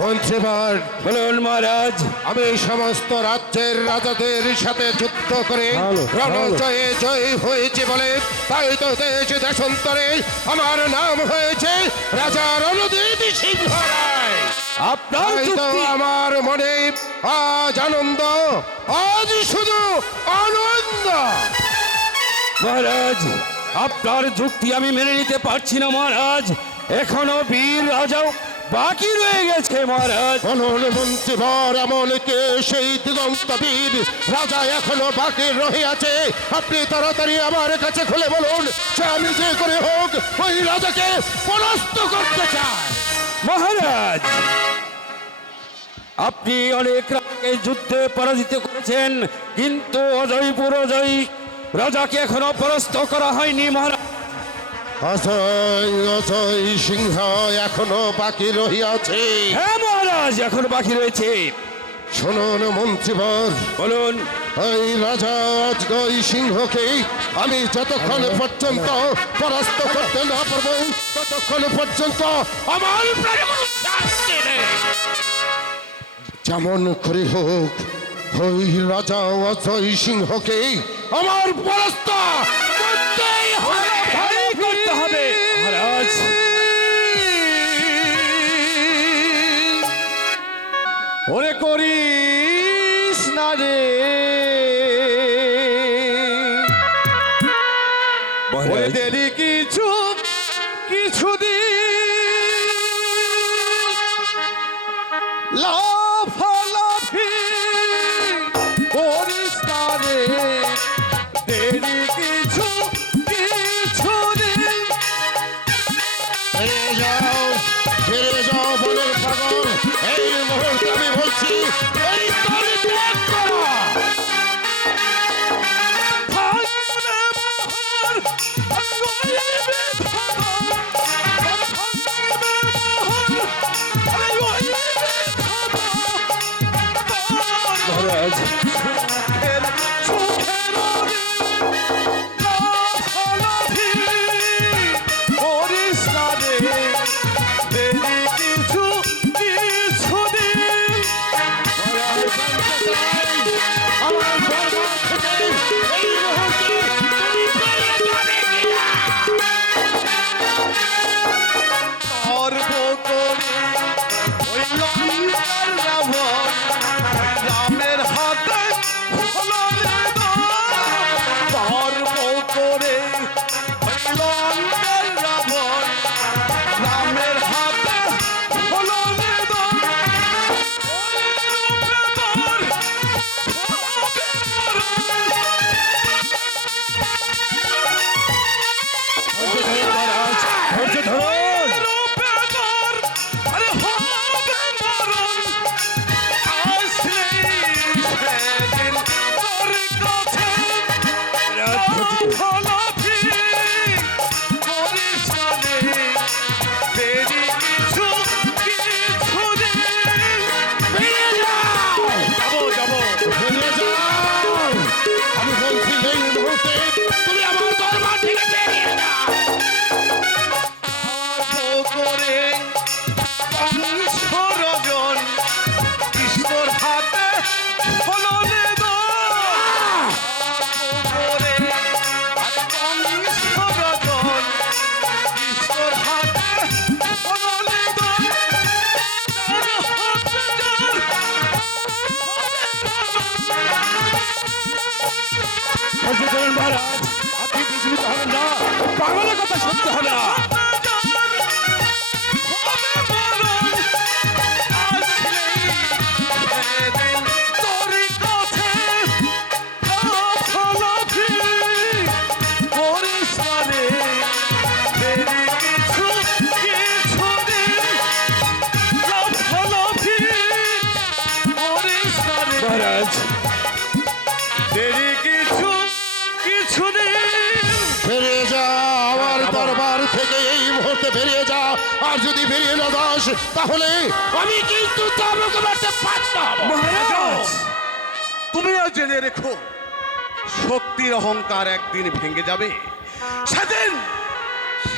মন্ত্রীবর, বলুন মহারাজ। আমি সমস্ত রাজ্যের রাজাদের সাথে যুদ্ধ করে রণজয়ে জয়ী হয়েছে বলে তাই তো দেশ দেশান্তরে আমার নাম হয়েছে রাজা রণজিৎ সিংহ রায়। আপনার তাই তো যুক্তি আমার মনে আজ আনন্দ, আজ শুধু আনন্দ। মহারাজ, আপনার যুক্তি আমি মেনে নিতে পারছি না মহারাজ। এখনো বীর রাজাও বাকি রয়ে গেছে মহারাজ। বলুন মন্ত্রীবর, এমন কে সেই দিগন্ত বীর রাজা এখনো বাকি রয়ে আছে? আপনি তাড়াতাড়ি আমার কাছে খুলে বলুন, সে আমি যে করে হোক ওই রাজাকে পরাস্ত করতে চাই। মহারাজ, আপনি অনেক রাজাকে যুদ্ধে পরাজিত করেছেন, কিন্তু অজয়পুর অজয় রাজাকে এখনো পরাস্ত করা হয়নি মহারাজ। অজয় অজয় সিংহ এখনো বাকি রহিয়াছে। হ্যাঁ মহারাজ, এখন বাকি রয়েছে। শুনুন মন্ত্রীবর, বলুন। ওই রাজা অজয় সিংহকে আমি যতক্ষণ পর্যন্ত পরাস্ত করতে না পারবো ততক্ষণ পর্যন্ত আমার প্রাণে কোনো শান্তি নেই। যেমন করে হোক ওই রাজা অজয় সিংহকে আমার পরাস্ত করতেই হবে। ভালোই করতে হবে মহারাজ। ওরে করিস না রে, ওরে মহারাজ, দেরি কিছু লাফালাফি করিস না রে, দেরি কিছু দিন। ফিরে যাও বলে পাগল, এই মুহূর্তে আমি বলছি এই তরি ত্যাগ করো। মহারাজ, আমার দরবার থেকে এই মুহূর্তে তুমি বেরিয়ে যাবে কিনা? রামের হাতে করে লঙ্কার রাবণ, রামের হাতে হলো নিধন। মহারাজ, ধৈর্য ধরুন। বেরিয়ে যাও। আমি বলছি এই মুহূর্তে তুমি আমার দরবার থেকে বেরিয়ে যাও। করে রজন কৃষ্ণর হাতে হলো নিধন। করে রজন কৃষ্ণর হাতে হলো নিধন। ধৈর্য ধরুন মহারাজ, আপনি বিচলিত হবেন না। পাগলের কথা শুনতে হবে না। মহারাজ, দেরি কিছু দিন। বেরিয়ে যাও আমার দরবার থেকে এই মুহূর্তে বেরিয়ে যাও। আর যদি বেরিয়ে না যাস তাহলে আমি কিন্তু তোমাকে মারতে পারতাম। মহারাজ, তুমিও জেনে রেখো, শক্তির অহংকার একদিন ভেঙে যাবে।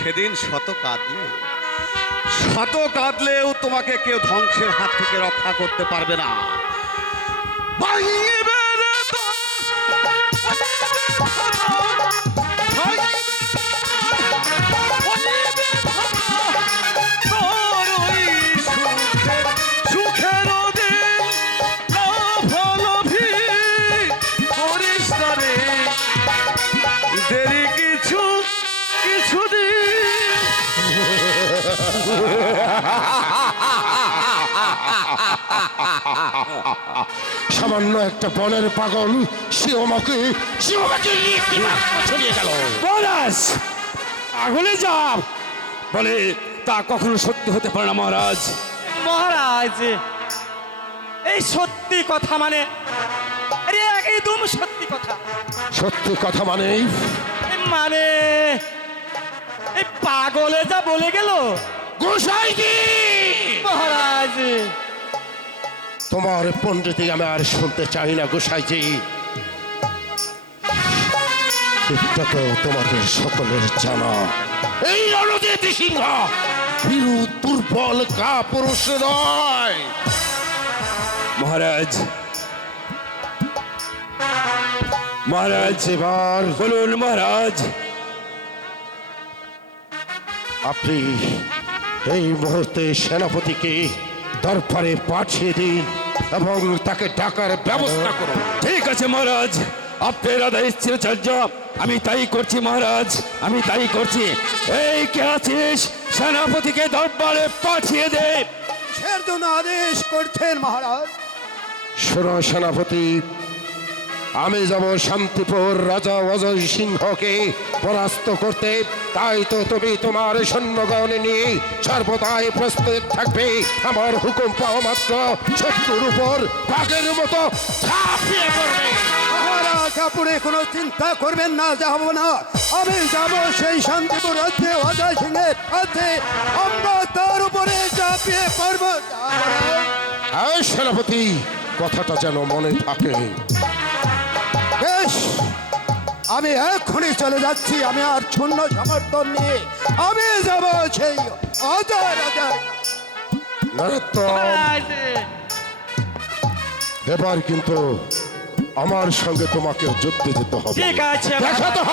সেদিন শত কাঁদলে শত কাঁদলেও তোমাকে কেউ ধ্বংসের হাত থেকে রক্ষা করতে পারবে না। ভাঙিবে রে তোর ওই সুখের দিন লাফালাফি করিস না রে, দেরি কিছুদিন। সামান্য একটা বনের পাগল সে আমাকে চলিয়ে গেল। মহারাজ আগলে যাও বলে তা কখনো সত্যি হতে পারে না মহারাজ। মহারাজ এই সত্যি কথা মানে আরে একদম সত্যি কথা। সত্যি কথা মানে মানে এই পাগলে যা বলে গেল গোসাইজি, মহারাজ। তোমার পণ্ডিতি আমি আর শুনতে চাই না গোসাইজি। এটা তো তোমাদের সকলের জানা, এই রণজিৎ সিংহ বীরু দুর্বল কা পুরুষ নয়। মহারাজ মহারাজ এবার বলুন মহারাজ। আপনি এই মুহূর্তে সেনাপতিকে দরবারে পাঠিয়ে দিন এবং তাকে ডাকার ব্যবস্থা করুন। ঠিক আছে মহারাজ, আপনার আদেশ চিরচার্য, আমি তাই করছি মহারাজ, আমি তাই করছি। এই কে আছিস, সেনাপতিকে দরবারে পাঠিয়ে দে। কিসের জন্য আদেশ করছেন মহারাজ? শোনো সেনাপতি, আমি যাব শান্তিপুর রাজা অজয় সিংহকে পরাস্ত করতে। তাই তো তুমি তোমার সৈন্যগণ নিয়ে সর্বদাই প্রস্তুত থাকবে। আমার হুকুম পাওয়া মাত্র শত্রুর উপর বাঘের মতো ঝাঁপিয়ে পড়বে। মহারাজ আপনি কোনো চিন্তা করবেন না, যাব না। আমি যাব সেই শান্তিপুর রাজ্যে অজয় সিংহের কাছে, আমরা তার উপরে ঝাঁপিয়ে পড়ব। হ্যাঁ সেনাপতি, কথাটা যেন মনে থাকে। বেশ, আমি এক্ষুনি চলে যাচ্ছি। আমি আর শূন্য সমর্থন নিয়ে আমি যাব সেই অজয় রাজার। নরোত্তম, মহারাজ এবার কিন্তু আমার সঙ্গে তোমাকে যুদ্ধে যেতে হবে। ঠিক আছে দেখা তো